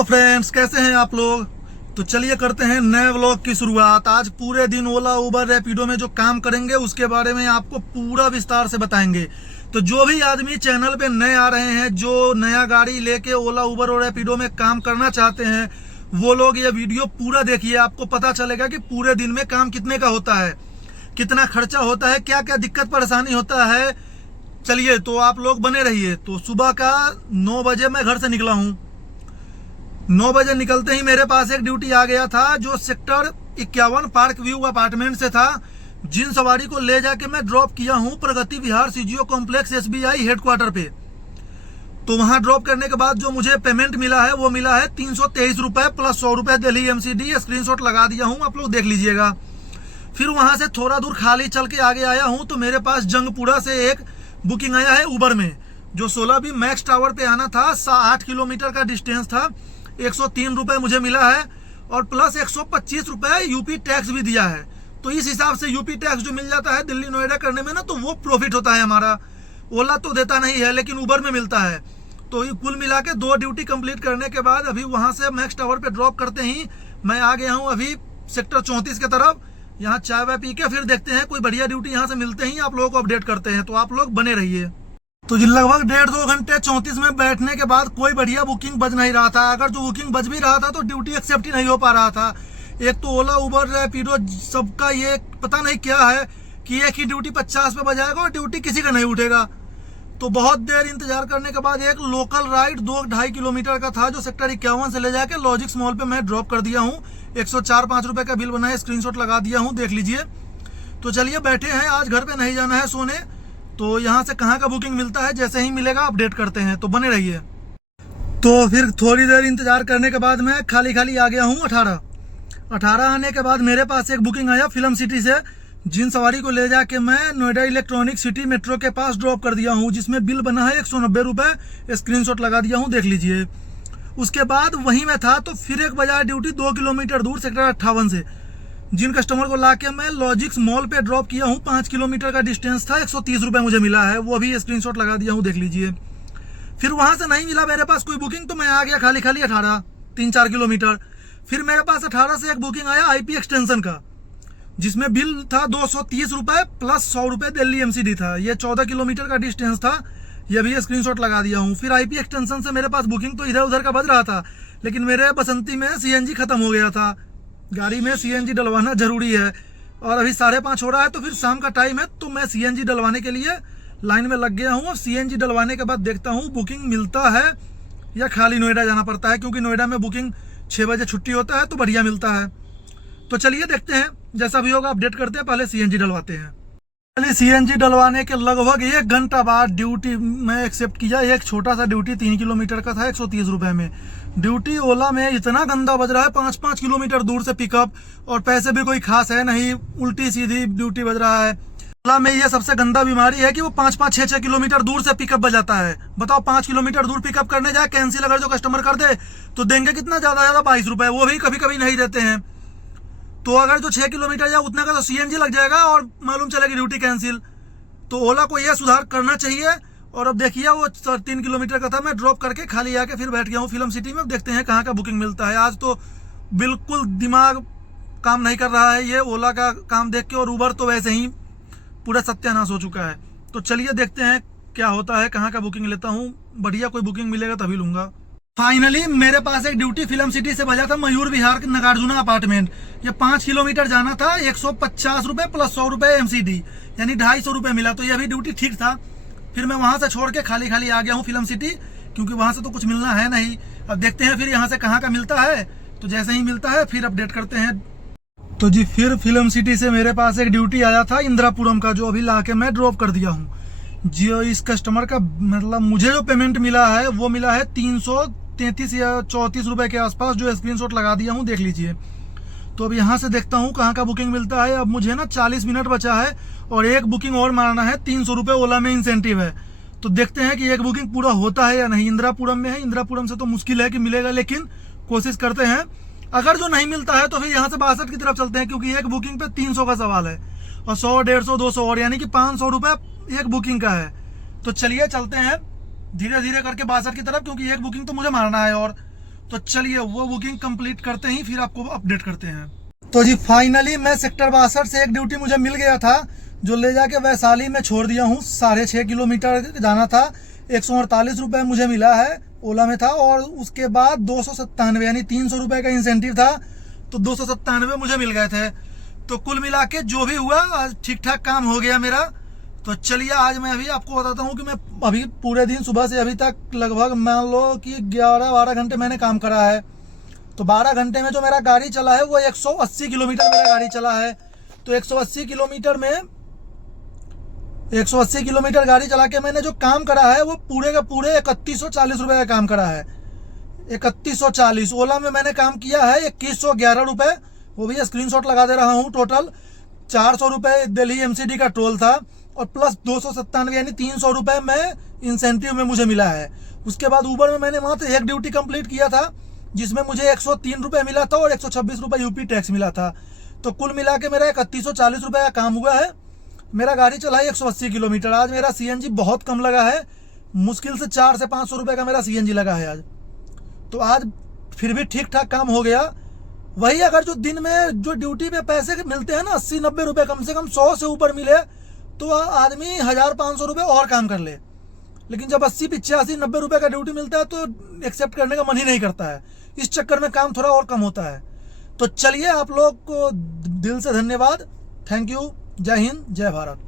Hello friends, कैसे हैं आप लोग। तो चलिए करते हैं नए व्लॉग की शुरुआत। आज पूरे दिन ओला उबर रैपिडो में जो काम करेंगे उसके बारे में आपको पूरा विस्तार से बताएंगे। तो जो भी आदमी चैनल पे नए आ रहे हैं, जो नया गाड़ी लेके ओला उबर और रैपिडो में काम करना चाहते हैं, वो लोग ये वीडियो पूरा देखिए। आपको पता चलेगा कि पूरे दिन में काम कितने का होता है, कितना खर्चा होता है, क्या क्या दिक्कत परेशानी होता है। चलिए तो आप लोग बने रहिए। तो सुबह का 9 बजे मैं घर से निकला हूँ। 9 बजे निकलते ही मेरे पास एक ड्यूटी आ गया था जो सेक्टर 51 पार्क व्यू अपार्टमेंट से था। जिन सवारी को ले जाके मैं ड्रॉप किया हूँ प्रगति विहार सीजीओ कॉम्प्लेक्स SBI हेडक्वार्टर पे। तो वहां ड्रॉप करने के बाद जो मुझे पेमेंट मिला है वो मिला है 323 रुपए प्लस 100 रुपए दिल्ली MCD। स्क्रीनशॉट लगा दिया हूँ, आप लोग देख लीजिएगा। फिर वहां से थोड़ा दूर खाली चल के आगे आया हूँ तो मेरे पास जंगपुरा से एक बुकिंग आया है उबर में, जो 16 भी मैक्स टावर पे आना था। 8 किलोमीटर का डिस्टेंस था। 103 रुपए मुझे मिला है और प्लस 125 रुपए यूपी टैक्स भी दिया है। तो इस हिसाब से यूपी टैक्स जो मिल जाता है दिल्ली नोएडा करने में ना, तो वो प्रॉफिट होता है हमारा। ओला तो देता नहीं है लेकिन उबर में मिलता है। तो कुल मिला के 2 ड्यूटी कंप्लीट करने के बाद अभी वहां से मैक्स टावर पे ड्रॉप करते ही मैं आ गया हूँ अभी सेक्टर 34 की तरफ। यहाँ चाय वाय पी के फिर देखते हैं कोई बढ़िया ड्यूटी यहाँ से मिलते ही आप लोगों को अपडेट करते हैं। तो आप लोग बने रहिए। तो लगभग 1.5-2 घंटे 34 में बैठने के बाद कोई बढ़िया बुकिंग बज नहीं रहा था। अगर जो बुकिंग बज भी रहा था तो ड्यूटी एक्सेप्ट ही नहीं हो पा रहा था। एक तो ओला उबर रैपिडो सबका ये पता नहीं क्या है कि एक ही ड्यूटी 50 पे बजाएगा और ड्यूटी किसी का नहीं उठेगा। तो बहुत देर इंतजार करने के बाद एक लोकल राइड 2-2.5 किलोमीटर का था जो सेक्टर 51 से ले जाके लॉजिक्स मॉल पे मैं ड्रॉप कर दिया हूँ। 104-5 रुपए का बिल बनाया, स्क्रीनशॉट लगा दिया हूँ, देख लीजिए। तो चलिए बैठे हैं, आज घर पे नहीं जाना है सोने। तो यहाँ से कहाँ का बुकिंग मिलता है जैसे ही मिलेगा अपडेट करते हैं, तो बने रहिए। तो फिर थोड़ी देर इंतजार करने के बाद मैं खाली आ गया हूँ 18 आने के बाद मेरे पास एक बुकिंग आया फिल्म सिटी से। जिन सवारी को ले जाके मैं नोएडा इलेक्ट्रॉनिक सिटी मेट्रो के पास ड्रॉप कर दिया हूँ, जिसमें बिल बना है 190 रुपए, स्क्रीनशॉट लगा दिया हूँ, देख लीजिए। उसके बाद वहीं में था तो फिर एक बजा ड्यूटी 2 किलोमीटर दूर सेक्टर 58 से। जिन कस्टमर को लाके मैं लॉजिक्स मॉल पे ड्रॉप किया हूँ, 5 किलोमीटर का डिस्टेंस था, 130 रुपए मुझे मिला है, वो भी स्क्रीनशॉट लगा दिया हूँ, देख लीजिए। फिर वहां से नहीं मिला मेरे पास कोई बुकिंग तो मैं आ गया खाली 18 3-4 किलोमीटर। फिर मेरे पास 18 से एक बुकिंग आया IP एक्सटेंशन का, जिसमें बिल था 230 रुपए प्लस 100 रुपए दिल्ली MCD था। ये 14 किलोमीटर का डिस्टेंस था, ये भी स्क्रीनशॉट लगा दिया हूँ। फिर IP एक्सटेंशन से मेरे पास बुकिंग तो इधर उधर का बज रहा था, लेकिन मेरे बसंती में CNG खत्म हो गया था। गाड़ी में CNG डलवाना जरूरी है और अभी 5:30 हो रहा है, तो फिर शाम का टाइम है तो मैं CNG डलवाने के लिए लाइन में लग गया हूँ। और CNG डलवाने के बाद देखता हूँ बुकिंग मिलता है या खाली नोएडा जाना पड़ता है, क्योंकि नोएडा में बुकिंग 6 बजे छुट्टी होता है तो बढ़िया मिलता है। तो चलिए देखते हैं, जैसा भी होगा अपडेट करते हैं। पहले CNG डलवाते हैं। पहले CNG डलवाने के लगभग 1 घंटा बाद ड्यूटी मैं एक्सेप्ट किया। एक छोटा सा ड्यूटी 3 किलोमीटर का था, 130 रुपए में। ड्यूटी ओला में इतना गंदा बज रहा है, 5-5 किलोमीटर दूर से पिकअप, और पैसे भी कोई खास है नहीं, उल्टी सीधी ड्यूटी बज रहा है। ओला में ये सबसे गंदा बीमारी है कि वो 5-5, 6-6 किलोमीटर दूर से पिकअप बजाता है। बताओ, 5 किलोमीटर दूर पिकअप करने जाए, कैंसिल अगर जो कस्टमर कर दे तो देंगे कितना, ज्यादा 22 रुपए, वो भी कभी कभी नहीं देते हैं। तो अगर जो 6 किलोमीटर या उतना का तो CNG लग जाएगा और मालूम चलेगी ड्यूटी कैंसिल। तो ओला को यह सुधार करना चाहिए। और अब देखिए वो 3 किलोमीटर का था, मैं ड्रॉप करके खाली आके फिर बैठ गया हूँ फिल्म सिटी में। अब देखते हैं कहाँ का बुकिंग मिलता है। आज तो बिल्कुल दिमाग काम नहीं कर रहा है ये ओला का काम देख के, और उबर तो वैसे ही पूरा सत्यानाश हो चुका है। तो चलिए देखते हैं क्या होता है, कहाँ का बुकिंग लेता हूँ। बढ़िया कोई बुकिंग मिलेगा तभी लूंगा। फाइनली मेरे पास एक ड्यूटी फिल्म सिटी से बजा था मयूर विहार के नागार्जुना अपार्टमेंट। ये 5 किलोमीटर जाना था, 150 रुपए प्लस 100 रुपए MCD, यानी 250 रुपए मिला। तो ये भी ड्यूटी ठीक था। फिर मैं वहां से छोड़ के खाली आ गया हूँ फिल्म सिटी, क्योंकि वहां से तो कुछ मिलना है नहीं। अब देखते हैं फिर यहाँ से कहाँ का मिलता है। तो जैसे ही मिलता है फिर अपडेट करते हैं। तो जी फिर फिल्म सिटी से मेरे पास एक ड्यूटी आया था इंदिरापुरम का, जो अभी लाके मैं ड्रॉप कर दिया हूँ। जो इस कस्टमर का मतलब मुझे जो पेमेंट मिला है वो मिला है 333 या 34 रुपए के आसपास, जो स्क्रीनशॉट लगा दिया हूँ, देख लीजिए। तो अब यहाँ से देखता हूँ कहाँ का बुकिंग मिलता है। अब मुझे ना 40 मिनट बचा है और एक बुकिंग और मारना है। 300 रुपए ओला में इंसेंटिव है। तो देखते हैं कि एक बुकिंग पूरा होता है या नहीं। इंदिरापुरम में है, इंदिरापुरम से तो मुश्किल है कि मिलेगा, लेकिन कोशिश करते हैं। अगर जो नहीं मिलता है तो फिर यहाँ से 62 की तरफ चलते हैं, क्योंकि एक बुकिंग पे 300 का सवाल है और 100, 150, 200 और, यानी कि 500 रुपए एक बुकिंग का है। तो चलिए चलते हैं धीरे धीरे करके 62 की तरफ, क्योंकि एक बुकिंग तो मुझे मारना है। और तो चलिए वो बुकिंग कंप्लीट करते ही फिर आपको अपडेट करते हैं। तो जी फाइनली मैं सेक्टर 62 से एक ड्यूटी मुझे मिल गया था, जो ले जाके वैशाली में छोड़ दिया हूँ। 6.5 किलोमीटर जाना था। 148 रुपये मुझे मिला है, ओला में था। और उसके बाद 297 यानी 300 रुपये का इंसेंटिव था, तो 297 मुझे मिल गए थे। तो कुल मिला के जो भी हुआ आज ठीक ठाक काम हो गया मेरा। तो चलिए आज मैं अभी आपको बताता हूँ कि मैं अभी पूरे दिन सुबह से अभी तक लगभग मान लो कि 11-12 घंटे मैंने काम करा है। तो 12 घंटे में जो मेरा गाड़ी चला है वो 180 किलोमीटर मेरा गाड़ी चला है। तो 180 किलोमीटर में 180 किलोमीटर गाड़ी चला के मैंने जो काम करा है वो पूरे का पूरे 3140 रुपये का काम करा है। 3140। ओला में मैंने काम किया है 2111 रुपये, वो भी स्क्रीनशॉट लगा दे रहा हूँ। टोटल 400 रुपये दिल्ली एमसीडी का टोल था, और प्लस 297 यानी 300 रुपये में इंसेंटिव में मुझे मिला है। उसके बाद ऊबर में मैंने मात्र एक ड्यूटी कंप्लीट किया था, जिसमें मुझे 103 रुपये मिला था और 126 रुपये यूपी टैक्स मिला था। तो कुल मिला के मेरा 3140 रुपये का काम हुआ है। मेरा गाड़ी चला है 180 किलोमीटर। आज मेरा सीएनजी बहुत कम लगा है, मुश्किल से 400 से 500 रुपये का मेरा सीएनजी लगा है आज। तो आज फिर भी ठीक ठाक काम हो गया। वही अगर जो दिन में जो ड्यूटी पे पैसे मिलते हैं ना 80-90 रुपये, कम से कम 100 से ऊपर मिले तो आदमी 1500 रुपये और काम कर ले। लेकिन जब 80-85-90 रुपये का ड्यूटी मिलता है तो एक्सेप्ट करने का मन ही नहीं करता है। इस चक्कर में काम थोड़ा और कम होता है। तो चलिए आप लोग को दिल से धन्यवाद। Thank you. जय हिंद, जय भारत।